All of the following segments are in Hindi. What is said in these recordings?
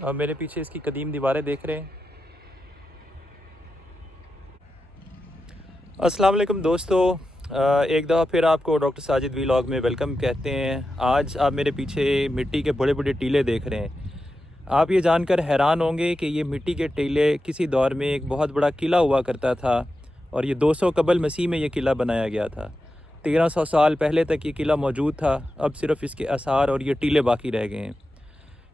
अब मेरे पीछे इसकी कदीम दीवारें देख रहे हैं। अस्सलाम वालेकुम दोस्तों, एक दफ़ा फिर आपको डॉक्टर साजिद व्लॉग में वेलकम कहते हैं। आज आप मेरे पीछे मिट्टी के बड़े बड़े टीले देख रहे हैं। आप ये जानकर हैरान होंगे कि ये मिट्टी के टीले किसी दौर में एक बहुत बड़ा किला हुआ करता था और ये 200 कबल मसीह में ये किला बनाया गया था। 1300 साल पहले तक ये किला मौजूद था। अब सिर्फ इसके आसार और ये टीले बाकी रह गए हैं।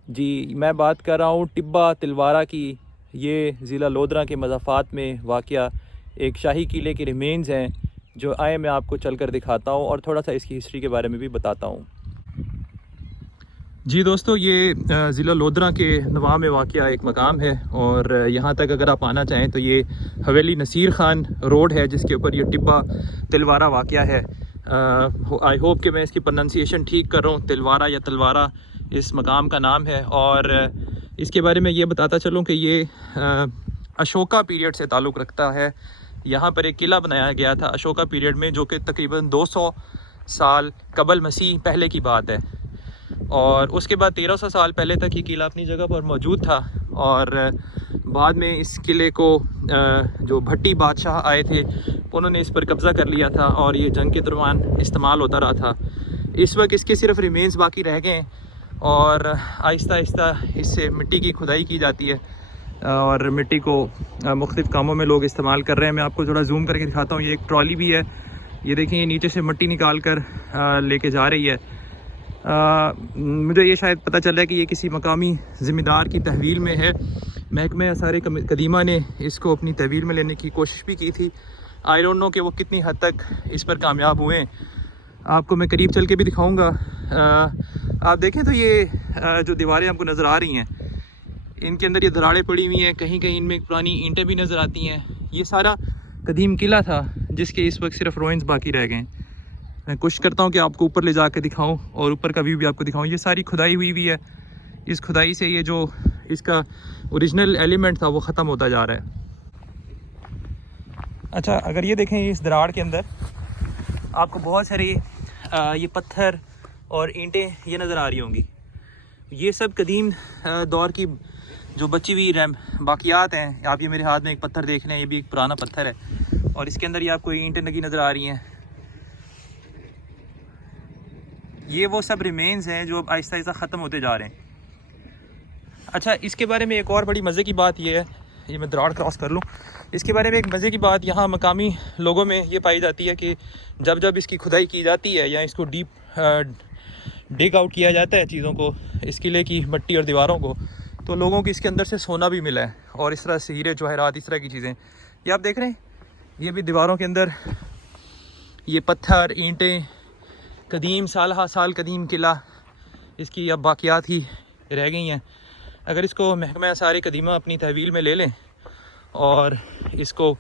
जी, मैं बात कर रहा हूँ टिब्बा तिलवारा की। ये ज़िला लोधरा के मज़ाफ़ात में वाक़या एक शाही किले के रिमेन्स हैं, जो आए मैं आपको चलकर दिखाता हूँ और थोड़ा सा इसकी हिस्ट्री के बारे में भी बताता हूँ। जी दोस्तों, ये ज़िला लोधरा के नवाह में वाक़या एक मकाम है और यहाँ तक अगर आप आना चाहें तो ये हवेली नसीर ख़ान रोड है, जिसके ऊपर ये टिब्बा तिलवारा वाक़या है। आई होप कि मैं इसकी प्रोनंसिएशन ठीक कर रहा हूँ। तिलवारा या तलवारा इस मकाम का नाम है। और इसके बारे में ये बताता चलूँ कि ये अशोका पीरियड से ताल्लुक़ रखता है। यहाँ पर एक किला बनाया गया था अशोका पीरियड में, जो कि तकरीबन 200 साल कबल मसीह पहले की बात है। और उसके बाद 1300 साल पहले तक ये किला अपनी जगह पर मौजूद था। और बाद में इस किले को जो भट्टी बादशाह आए थे उन्होंने इस पर कब्ज़ा कर लिया था और ये जंग के दौरान इस्तेमाल होता रहा था। इस वक्त इसके सिर्फ रिमेन्स बाकी रह गए हैं और आहिस्ता आहिस्ता इससे मिट्टी की खुदाई की जाती है और मिट्टी को मुख्तलिफ़ कामों में लोग इस्तेमाल कर रहे हैं। मैं आपको थोड़ा जूम करके दिखाता हूँ। ये एक ट्रॉली भी है, ये देखें, ये नीचे से मिट्टी निकाल कर लेके जा रही है। मुझे ये शायद पता चल रहा है कि ये किसी मकामी ज़िम्मेदार की तहवील में है। महकमे आसार कदीमा ने इसको अपनी तहवील में लेने की कोशिश भी की थी। आई डोंट नो कि वो कितनी हद तक इस पर कामयाब हुए। आपको मैं करीब चल के भी दिखाऊंगा। आप देखें तो ये जो दीवारें आपको नज़र आ रही हैं, इनके अंदर ये दरारें पड़ी हुई हैं, कहीं कहीं इनमें पुरानी ईंटें भी नज़र आती हैं। ये सारा कदीम किला था जिसके इस वक्त सिर्फ रोइंस बाकी रह गए। मैं कोशिश करता हूँ कि आपको ऊपर ले जा कर दिखाऊँ और ऊपर का व्यू भी आपको दिखाऊँ। ये सारी खुदाई हुई हुई है। इस खुदाई से ये जो इसका ओरिजिनल एलिमेंट था वो ख़त्म होता जा रहा है। अच्छा, अगर ये देखें, इस दरार के अंदर आपको बहुत सारे ये पत्थर और ईंटें ये नज़र आ रही होंगी। ये सब कदीम दौर की जो बची हुई बाकियात हैं। आप ये मेरे हाथ में एक पत्थर देख रहे हैं, ये भी एक पुराना पत्थर है और इसके अंदर ये आपको ईंटें लगी नज़र आ रही हैं। ये वो सब रिमेन्स हैं जो अब आहिस्ता आहिस्ता ख़त्म होते जा रहे हैं। अच्छा, इसके बारे में एक और बड़ी मज़े की बात ये है, ये मैं दरार क्रॉस कर लूँ। इसके बारे में एक मज़े की बात यहाँ मकामी लोगों में ये पाई जाती है कि जब जब इसकी खुदाई की जाती है या इसको डीप डिग आउट किया जाता है चीज़ों को, इस किले की मिट्टी और दीवारों को, तो लोगों को इसके अंदर से सोना भी मिला है और इस तरह से हीरे जवाहरात, इस तरह की चीज़ें। ये आप देख रहे हैं, ये भी दीवारों के अंदर ये पत्थर, ईंटें, कदीम साल कदीम किला, इसकी अब बाकियात ही रह गई हैं। अगर इसको महकमा आसार कदीमा अपनी तहवील में ले लें और इसको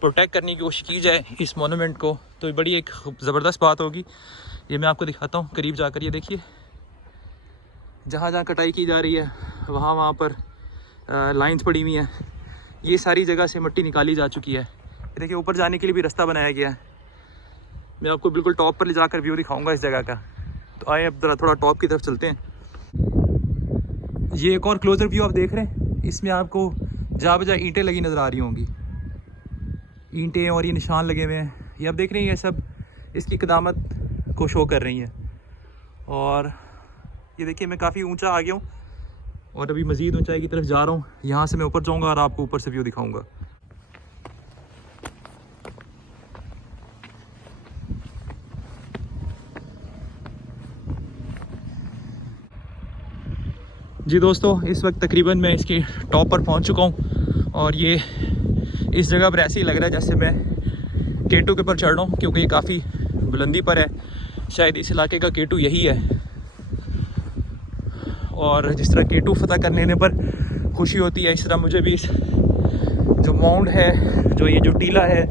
प्रोटेक्ट करने की कोशिश की जाए इस मोनूमेंट को, तो बड़ी एक ज़बरदस्त बात होगी। ये मैं आपको दिखाता हूँ करीब जाकर। ये देखिए, जहाँ जहाँ कटाई की जा रही है वहाँ पर लाइंस पड़ी हुई हैं। ये सारी जगह से मिट्टी निकाली जा चुकी है। देखिए, ऊपर जाने के लिए भी रास्ता बनाया गया है। मैं आपको बिल्कुल टॉप पर ले जाकर व्यू दिखाऊंगा इस जगह का। तो आए अब ज़रा थोड़ा टॉप की तरफ चलते हैं। ये एक और क्लोजर व्यू आप देख रहे हैं, इसमें आपको जहाँ बजा ईंटें लगी नज़र आ रही होंगी, ईंटें और ये निशान लगे हुए हैं। ये आप देख रहे हैं, ये सब इसकी कदामत को शो कर रही हैं। और ये देखिए, मैं काफ़ी ऊंचा आ गया हूँ और अभी मज़ीद ऊंचाई की तरफ जा रहा हूँ। यहाँ से मैं ऊपर जाऊँगा और आपको ऊपर से व्यू दिखाऊँगा। जी दोस्तों, इस वक्त तकरीबन मैं इसके टॉप पर पहुंच चुका हूं और ये इस जगह पर ऐसे ही लग रहा है जैसे मैं केटू के ऊपर चढ़ रहा हूँ, क्योंकि ये काफ़ी बुलंदी पर है। शायद इस इलाके का केटू यही है। और जिस तरह केटू फतह कर लेने पर खुशी होती है, इस तरह मुझे भी इस जो माउंट है, जो ये जो टीला है,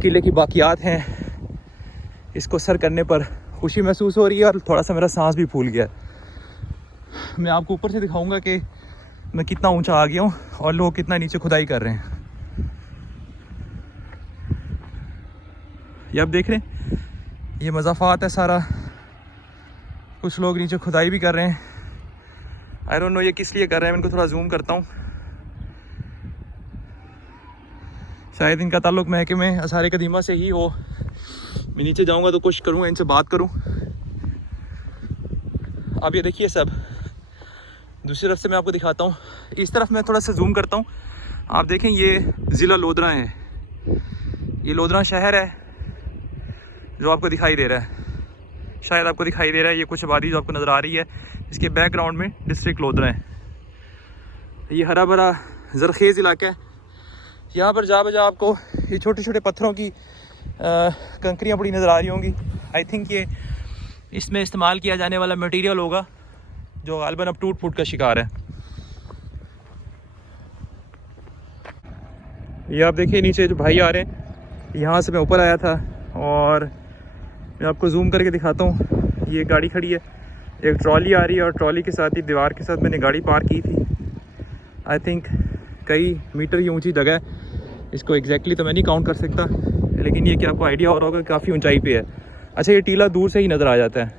किले की बाकियात हैं, इसको सर करने पर खुशी महसूस हो रही है और थोड़ा सा मेरा सांस भी फूल गया। मैं आपको ऊपर से दिखाऊंगा कि मैं कितना ऊंचा आ गया हूँ और लोग कितना नीचे खुदाई कर रहे हैं। ये आप देख रहे हैं, ये मज़ाफ़ात है सारा। कुछ लोग नीचे खुदाई भी कर रहे हैं। आई डोंट नो ये किस लिए कर रहे हैं, मैं इनको थोड़ा जूम करता हूँ। शायद इनका ताल्लुक महकमे आसार कदीमा से ही हो। मैं नीचे जाऊँगा तो कोशिश करूँगा इनसे बात करूँ। आप ये देखिए सब, दूसरी तरफ से मैं आपको दिखाता हूँ। इस तरफ मैं थोड़ा सा जूम करता हूँ। आप देखें ये ज़िला लोधरा है, ये लोधरा शहर है जो आपको दिखाई दे रहा है, शायद आपको दिखाई दे रहा है। ये कुछ आबादी जो आपको नज़र आ रही है, इसके बैकग्राउंड में डिस्ट्रिक्ट लोधरा है। ये हरा भरा ज़रखेज़ इलाका है। यहाँ पर जा बजा आपको ये छोटे छोटे पत्थरों की कंकरियाँ पड़ी नज़र आ रही होंगी। आई थिंक ये इसमें इस्तेमाल किया जाने वाला मटेरियल होगा जो गालिबन अब टूट फूट का शिकार है। ये आप देखिए नीचे जो भाई आ रहे हैं, यहाँ से मैं ऊपर आया था और मैं आपको जूम करके दिखाता हूँ। ये गाड़ी खड़ी है, एक ट्रॉली आ रही है और ट्रॉली के साथ ही दीवार के साथ मैंने गाड़ी पार्क की थी। आई थिंक कई मीटर की ऊंची जगह है, इसको एग्जैक्टली तो मैं नहीं काउंट कर सकता, लेकिन ये कि आपको आइडिया हो रहा होगा काफ़ी ऊंचाई पे है। अच्छा, ये टीला दूर से ही नज़र आ जाता है।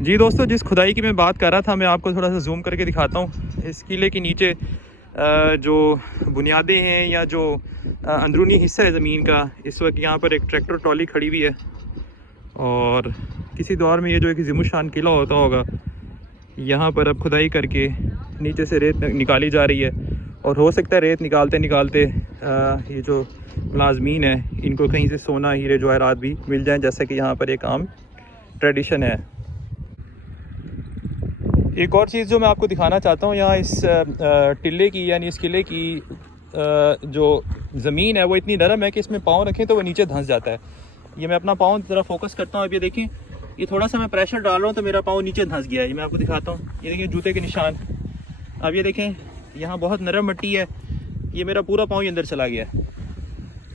जी दोस्तों, जिस खुदाई की मैं बात कर रहा था, मैं आपको थोड़ा सा जूम करके दिखाता हूँ। इस किले के नीचे जो बुनियादें हैं या जो अंदरूनी हिस्सा है ज़मीन का, इस वक्त यहाँ पर एक ट्रैक्टर ट्रॉली खड़ी हुई है और किसी दौर में ये जो एक ज़िमुशान किला होता होगा, यहाँ पर अब खुदाई करके नीचे से रेत निकाली जा रही है। और हो सकता है रेत निकालते निकालते ये जो मुलाजमीन है इनको कहीं से सोना हीरे जवाहरात भी मिल जाएं, जैसा कि यहाँ पर एक आम ट्रेडिशन है। एक और चीज़ जो मैं आपको दिखाना चाहता हूँ, यहाँ इस टिल्ले की यानी इस किले की जो ज़मीन है वो इतनी नरम है कि इसमें पाँव रखें तो वो नीचे धंस जाता है। ये मैं अपना पाँव ज़रा फोकस करता हूँ। अब ये देखें, ये थोड़ा सा मैं प्रेशर डाल रहा हूँ तो मेरा पाँव नीचे धंस गया है। ये मैं आपको दिखाता हूँ, ये देखिए जूते के निशान। अब ये देखें, यहाँ बहुत नरम मिट्टी है, ये मेरा पूरा पाँव ही अंदर चला गया है।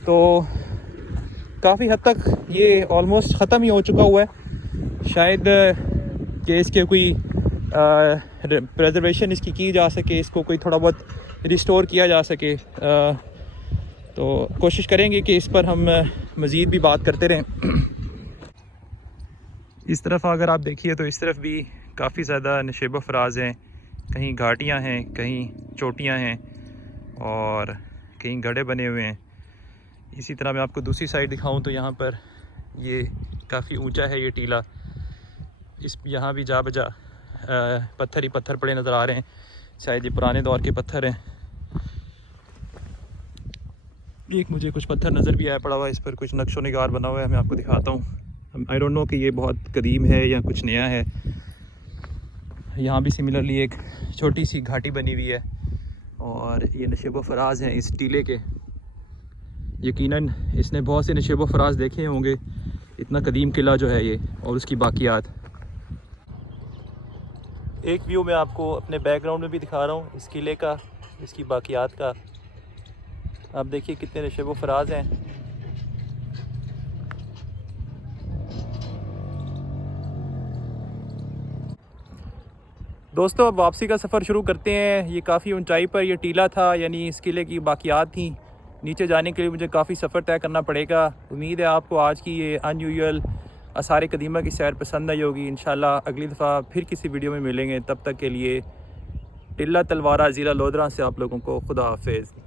तो काफ़ी हद तक ये ऑलमोस्ट ख़त्म ही हो चुका हुआ है। शायद कि इसके कोई प्रिजर्वेशन इसकी की जा सके, इसको कोई थोड़ा बहुत रिस्टोर किया जा सके। तो कोशिश करेंगे कि इस पर हम मज़ीद भी बात करते रहें। इस तरफ अगर आप देखिए तो इस तरफ भी काफ़ी ज़्यादा नशेब फराज हैं, कहीं घाटियाँ हैं, कहीं चोटियाँ हैं और कहीं गड्ढे बने हुए हैं। इसी तरह मैं आपको दूसरी साइड दिखाऊं तो यहाँ पर ये काफ़ी ऊंचा है ये टीला। इस यहाँ भी जा बजा पत्थर ही पत्थर पड़े नज़र आ रहे हैं, शायद ये पुराने दौर के पत्थर हैं। एक मुझे कुछ पत्थर नज़र भी आया पड़ा हुआ, इस पर कुछ नक्शो निगार बना हुआ है, मैं आपको दिखाता हूँ। आई डोंट नो कि ये बहुत कदीम है या कुछ नया है। यहाँ भी सिमिलरली एक छोटी सी घाटी बनी हुई है और ये नशेब फराज हैं इस टीले के। यकीनन इसने बहुत से नशेब फराज देखे होंगे, इतना कदीम किला जो है ये और उसकी बाकियात। एक व्यू मैं आपको अपने बैकग्राउंड में भी दिखा रहा हूँ इस किले का, इसकी बाकियात का। आप देखिए कितने नशेब फराज हैं। दोस्तों, अब वापसी का सफ़र शुरू करते हैं। ये काफ़ी ऊंचाई पर ये टीला था, यानी इस किले की बाकियात थी। नीचे जाने के लिए मुझे काफ़ी सफ़र तय करना पड़ेगा। उम्मीद है आपको आज की ये अनयूजुअल आसार कदीमा की सैर पसंद आई होगी। इंशाल्लाह अगली दफ़ा फिर किसी वीडियो में मिलेंगे। तब तक के लिए टिल्ला तलवारा ज़िला लोधरा से आप लोगों को खुदा हाफिज़।